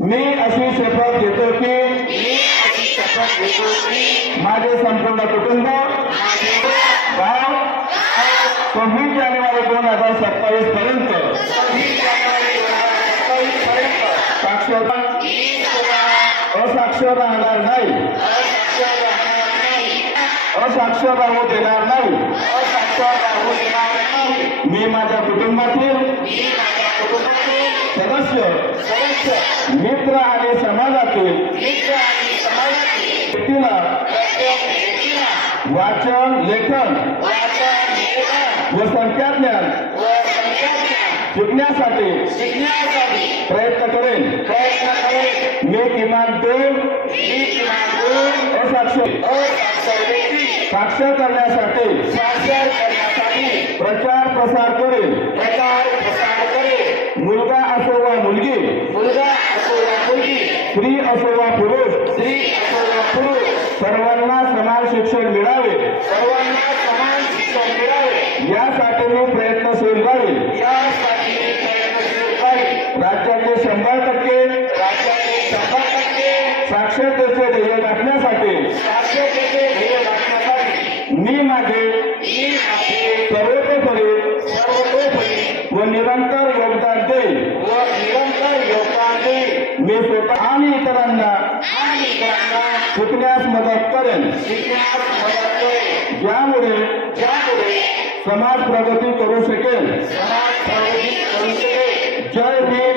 मी अशी शपथ घेतो की माझे संपूर्ण कुटुंब 26 जानेवारी 2027 पर्यंत असाक्षर राहणार नाही, असाक्षर राहू देणार नाही। मी माझ्या कुटुंबातील सदस्य, मित्र आणि समाजातील व्यक्तीला वाचन, लेखन व संख्याज्ञान शिकण्यासाठी प्रयत्न करेन। मी किमान 2 साक्षर करण्यासाठी प्रचार प्रसार करेन। मुलगा असो वा मुलगी, स्त्री असो वा पुरुष, सर्वांना समान शिक्षण मिळावे यासाठी मी प्रयत्नशील राहील। राज्याचे 100% साक्षरतेचे ध्येय गाठण्यासाठी मी माझे सर्वतोपरी व निरंतर योगदान देईल। मी स्वतः आणि इतरांना शिकण्यास मदत करेन, ज्यामुळे समाज प्रगती करू शकेल। जय हिंद।